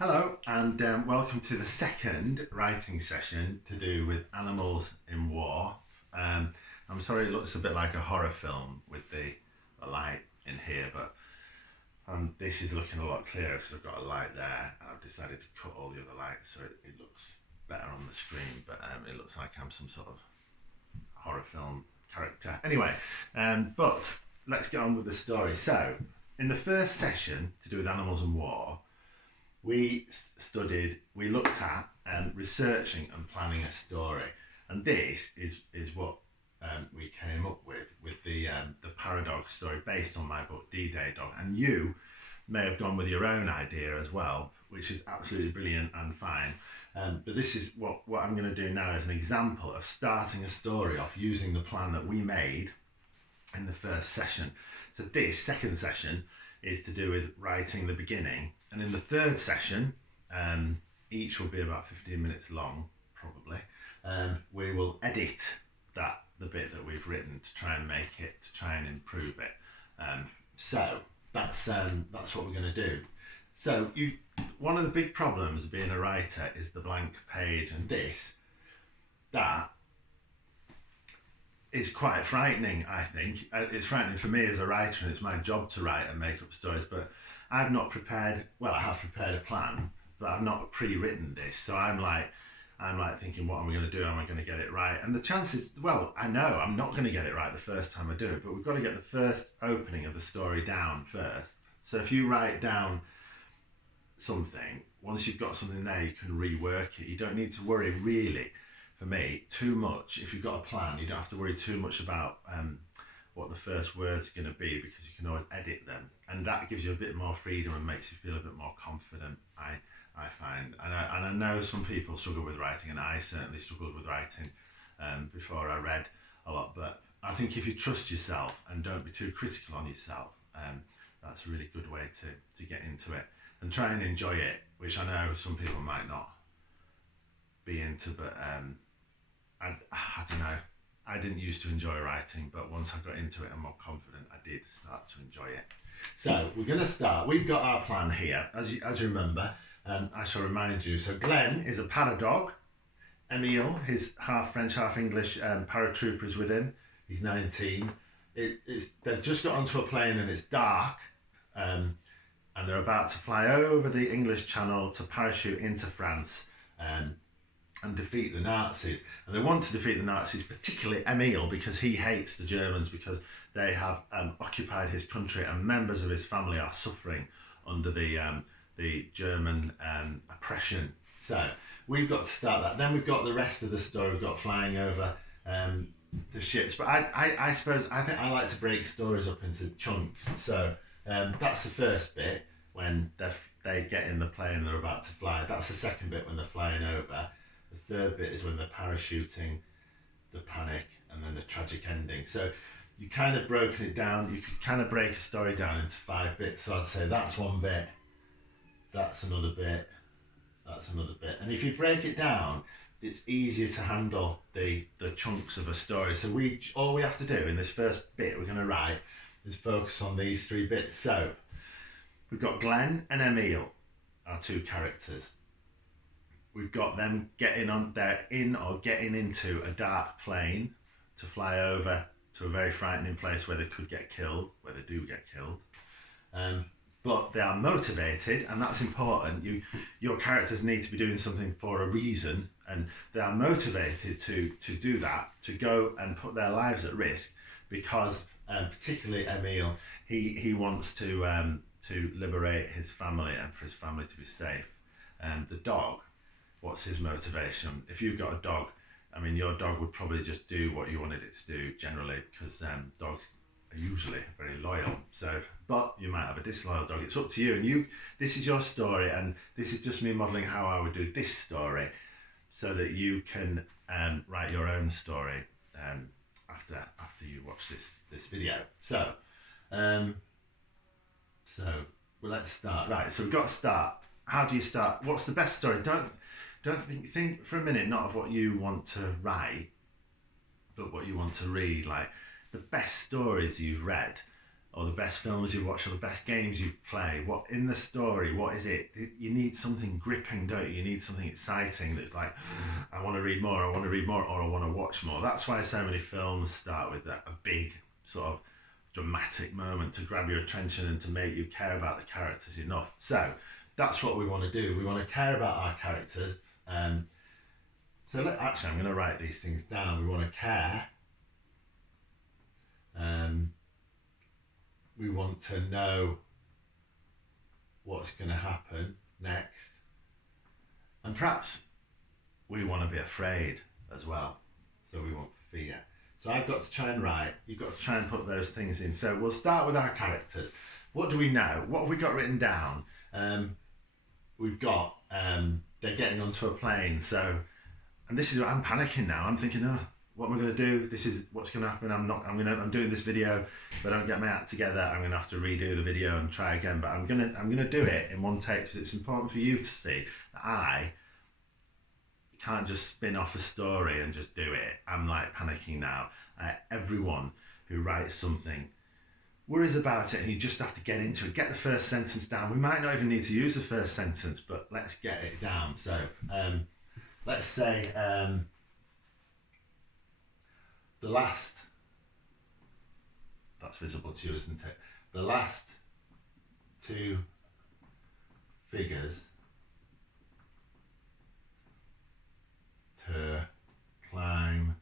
Hello, and welcome to the second writing session to do with animals in war. I'm sorry it looks a bit like a horror film with the light in here, but this is looking a lot clearer because I've got a light there and I've decided to cut all the other lights so it looks better on the screen, but it looks like I'm some sort of horror film character. Anyway, but let's get on with the story. So, in the first session to do with animals and war, we looked at researching and planning a story, and this is what we came up with the Paradog story based on my book D-Day Dog, and you may have gone with your own idea as well, which is absolutely brilliant and fine. But this is what I'm going to do now as an example of starting a story off using the plan that we made in the first session. So this second session is to do with writing the beginning, and in the third session, each will be about 15 minutes long, probably. We will edit the bit that we've written to try and make it, to try and improve it. So that's what we're going to do. So one of the big problems of being a writer is the blank page, and that is quite frightening, I think. It's frightening for me as a writer, and it's my job to write and make up stories, but I've not prepared, well, I have prepared a plan, but I've not pre-written this. So I'm like thinking, what am I going to do? Am I going to get it right? And the chances, well, I know I'm not going to get it right the first time I do it, but we've got to get the first opening of the story down first. So if you write down something, once you've got something there, you can rework it. You don't need to worry really, for me, too much. If you've got a plan, you don't have to worry too much about what the first words are going to be, because you can always edit them, and that gives you a bit more freedom and makes you feel a bit more confident. I find, and I know some people struggle with writing, and I certainly struggled with writing before I read a lot. But I think if you trust yourself and don't be too critical on yourself, that's a really good way to get into it and try and enjoy it, which I know some people might not be into, but I don't know. I didn't used to enjoy writing, but once I got into it and more confident, I did start to enjoy it. So we're going to start. We've got our plan here, as you remember. I shall remind you. So Glenn is a Paradog. Emile, his half French, half English paratrooper, is with him. He's 19. They've just got onto a plane and it's dark, and they're about to fly over the English Channel to parachute into France and defeat the Nazis. And they want to defeat the Nazis, particularly Emile, because he hates the Germans because they have occupied his country and members of his family are suffering under the German oppression. So we've got to start that. Then we've got the rest of the story. We've got flying over the ships. But I suppose I think I like to break stories up into chunks. So that's the first bit, when they get in the plane, they're about to fly. That's the second bit, when they're flying over. The third bit is when they're parachuting, the panic, and then the tragic ending. So you kind of broken it down. You could kind of break a story down into 5 bits. So I'd say that's one bit, that's another bit, that's another bit. And if you break it down, it's easier to handle the chunks of a story. So all we have to do in this first bit we're going to write is focus on these 3 bits. So we've got Glenn and Emile, our 2 characters. We've got them getting into a dark plane to fly over to a very frightening place where they could get killed, where they do get killed. But they are motivated, and that's important. Your characters need to be doing something for a reason, and they are motivated to do that, to go and put their lives at risk, because particularly Emile, he wants to liberate his family and for his family to be safe. The dog, what's his motivation? If you've got a dog, I mean, your dog would probably just do what you wanted it to do generally, because dogs are usually very loyal. So, but you might have a disloyal dog. It's up to you. And this is your story, and this is just me modelling how I would do this story, so that you can write your own story after you watch this video. So, well, let's start. Right. So we've got to start. How do you start? What's the best story? Don't think for a minute, not of what you want to write, but what you want to read. Like the best stories you've read, or the best films you watch, or the best games you play. What in the story? What is it? You need something gripping, don't you? You need something exciting that's like, I want to read more, I want to read more, or I want to watch more. That's why so many films start with a big sort of dramatic moment to grab your attention and to make you care about the characters enough. So that's what we want to do. We want to care about our characters. Actually, I'm going to write these things down. We want to care. We want to know what's going to happen next. And perhaps we want to be afraid as well. So we want fear. So I've got to try and write. You've got to try and put those things in. So we'll start with our characters. What do we know? What have we got written down? We've got they're getting onto a plane. So, and this is I'm panicking now. I'm thinking, oh, what am I going to do? This is what's going to happen. I'm doing this video. If I don't get my act together, I'm going to have to redo the video and try again. But I'm going to do it in one take because it's important for you to see that I can't just spin off a story and just do it. I'm like panicking now. Everyone who writes something worries about it, and you just have to get into it. Get the first sentence down. We might not even need to use the first sentence, but let's get it down. So let's say the last, that's visible to you, isn't it? The last two figures to climb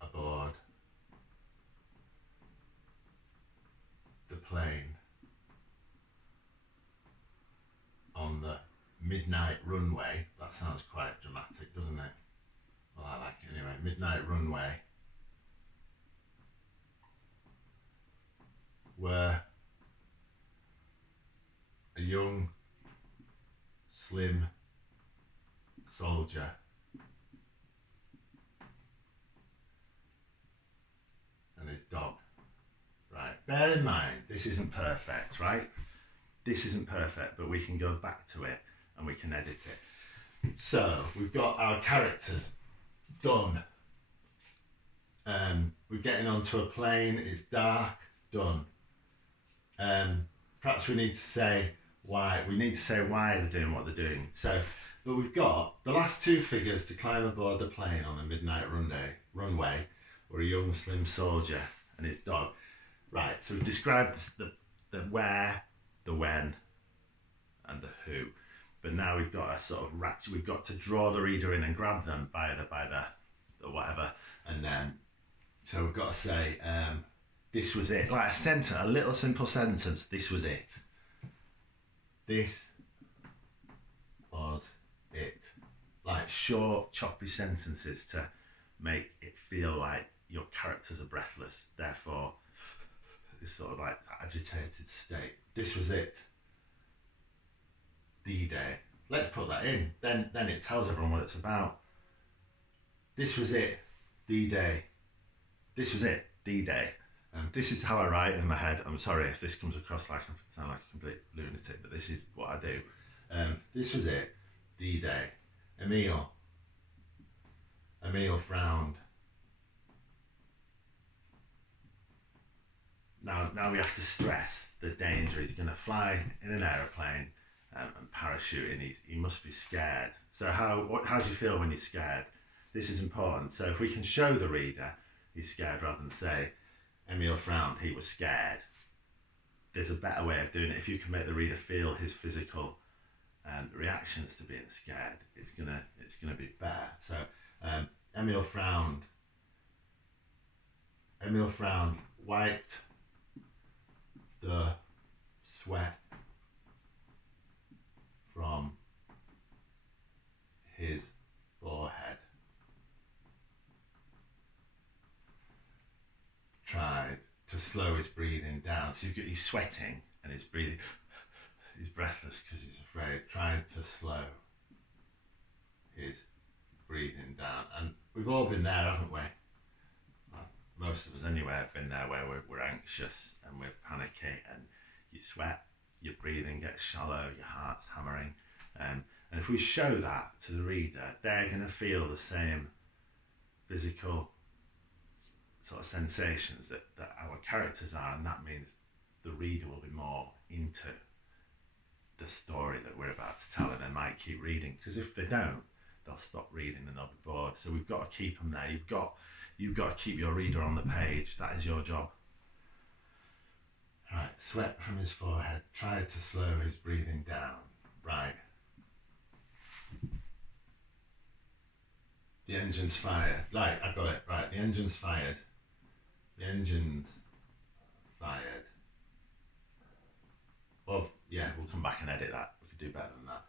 aboard the plane on the midnight runway. That sounds quite dramatic, doesn't it? Well, I like it anyway. Midnight runway were a young, slim soldier and his dog. Right, bear in mind, this isn't perfect, right? This isn't perfect, but we can go back to it and we can edit it. So we've got our characters done. We're getting onto a plane, it's dark, done. Perhaps we need to say why. We need to say why they're doing what they're doing. So, but we've got the last two figures to climb aboard the plane on the midnight runway were a young slim soldier and his dog. Right, so we've described the where, the when, and the who. But now we've got a sort of we've got to draw the reader in and grab them by the whatever. And then, so we've got to say, this was it. Like a little simple sentence, this was it. This was it. Like short, choppy sentences to make it feel like your characters are breathless. Therefore, this sort of like agitated state. This was it. D-Day. Let's put that in. Then it tells everyone what it's about. This was it. D-Day. This was it. D-Day. This is how I write in my head. I'm sorry if this comes across like I sound like a complete lunatic, but this is what I do. This was it. D-Day. Emil frowned. Now we have to stress the danger. He's going to fly in an aeroplane and parachuting. He must be scared. So how do you feel when you're scared? This is important. So if we can show the reader he's scared rather than say, Emil frowned, he was scared. There's a better way of doing it. If you can make the reader feel his physical reactions to being scared, it's gonna be better. So Emil frowned, wiped the sweat from his forehead. Tried to slow his breathing down. So he's sweating and he's breathing. He's breathless because he's afraid. Tried to slow his breathing down. And we've all been there, haven't we? Well, most of us anyway have been there where we're anxious and we're panicky and you sweat, your breathing gets shallow, your heart's hammering. And if we show that to the reader, they're going to feel the same physical sort of sensations that our characters are, and that means the reader will be more into the story that we're about to tell, and they might keep reading, because if they don't, they'll stop reading and they'll be bored. So we've got to keep them there. You've got to keep your reader on the page. That is your job. Right, sweat from his forehead. Tried to slow his breathing down. Right. The engine's fired. Right, I've got it. Right, the engine's fired. The engine's fired. Well, yeah, we'll come back and edit that. We could do better than that.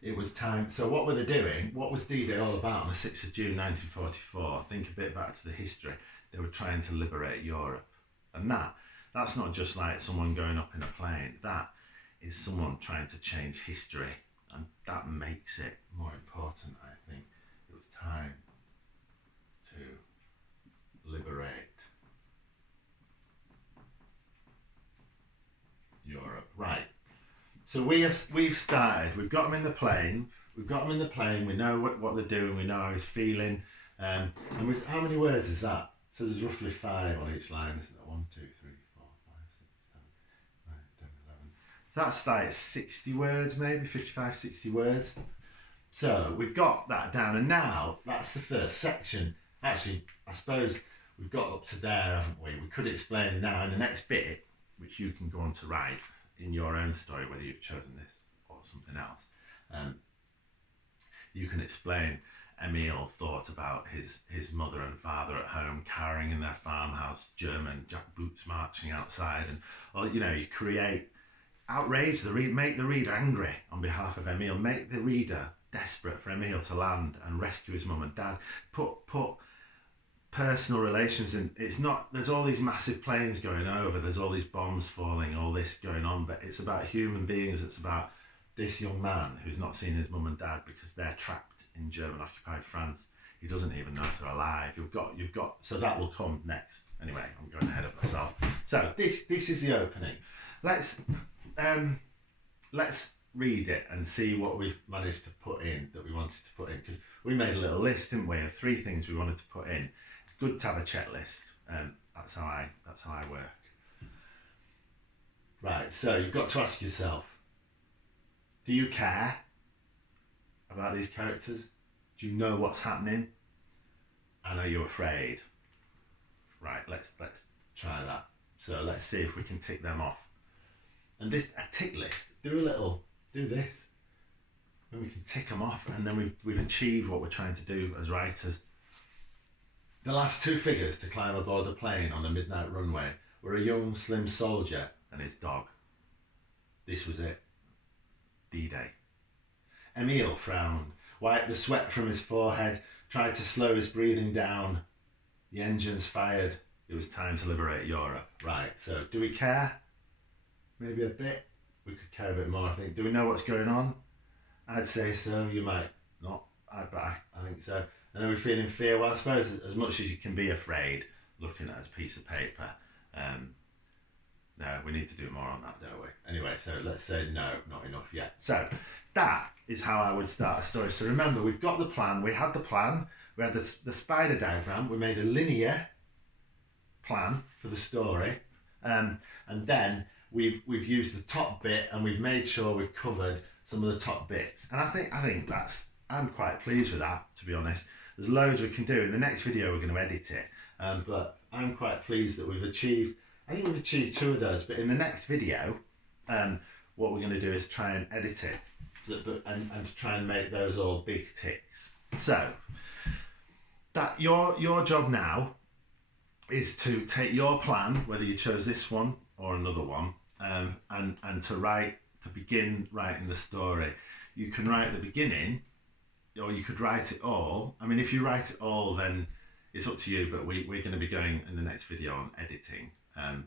It was time. So what were they doing? What was D-Day all about on the 6th of June 1944? Think a bit back to the history. They were trying to liberate Europe. And that's not just like someone going up in a plane. That is someone trying to change history. And that makes it more important, I think. It was time to liberate Europe. Right. So we've started. We've got them in the plane. We know what they're doing. We know how he's feeling. And how many words is that? So there's roughly 5 on each line, isn't there? 1, 2, 3, 4, 5, 6, 7, 8, 10, 11. That's like 60 words, maybe 55, 60 words. So we've got that down, and now that's the first section. Actually, I suppose we've got up to there, haven't we? We could explain now in the next bit, which you can go on to write in your own story, whether you've chosen this or something else. You can explain Emil thought about his mother and father at home, cowering in their farmhouse, German jackboots marching outside, or you create outrage the reader, make the reader angry on behalf of Emil, make the reader desperate for Emil to land and rescue his mum and dad. Put personal relations in. It's not, there's all these massive planes going over, there's all these bombs falling, all this going on, but it's about human beings. It's about this young man who's not seen his mum and dad because they're trapped in German occupied France. He doesn't even know if they're alive. You've got so that will come next. Anyway, I'm going ahead of myself. So this is the opening. Let's read it and see what we've managed to put in that we wanted to put in, because we made a little list, didn't we, of 3 things we wanted to put in. It's good to have a checklist. That's how I work. Right, so you've got to ask yourself, do you care about these characters? Do you know what's happening? And are you afraid? Right, let's try that. So let's see if we can tick them off. And a tick list, do this. And we can tick them off, and then we've achieved what we're trying to do as writers. The last 2 figures to climb aboard the plane on the midnight runway were a young, slim soldier and his dog. This was it. D-Day. Emil frowned, wiped the sweat from his forehead, tried to slow his breathing down. The engines fired. It was time to liberate Europe. Right, so do we care? Maybe a bit. We could care a bit more, I think. Do we know what's going on? I'd say so. You might not. But I think so. And are we feeling fear? Well, I suppose as much as you can be afraid looking at a piece of paper. No, we need to do more on that, don't we? Anyway, so let's say no, not enough yet. So that is how I would start a story. So remember, we've got the plan. We had the plan. We had the spider diagram. We made a linear plan for the story. And then we've used the top bit, and we've made sure we've covered some of the top bits. And I think I'm quite pleased with that, to be honest. There's loads we can do. In the next video, we're going to edit it. But I'm quite pleased that we've achieved 2 of those. But in the next video, what we're going to do is try and edit it and try and make those all big ticks. So that your job now is to take your plan, whether you chose this one or another one, and to begin writing the story. You can write the beginning, or you could write it all. I mean, if you write it all, then it's up to you, but we're going to be going in the next video on editing.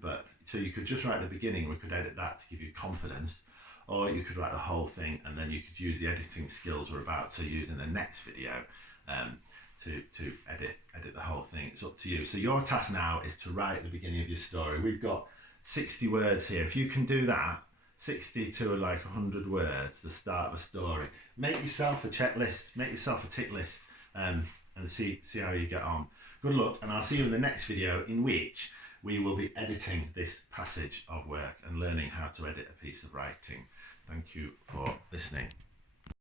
But so you could just write the beginning, we could edit that to give you confidence, or you could write the whole thing, and then you could use the editing skills we're about to use in the next video to edit the whole thing. It's up to you. So your task now is to write the beginning of your story. We've got 60 words here. If you can do that, 60 to like 100 words, the start of a story, make yourself a checklist, make yourself a tick list, and see how you get on. Good luck, and I'll see you in the next video, in which we will be editing this passage of work and learning how to edit a piece of writing. Thank you for listening.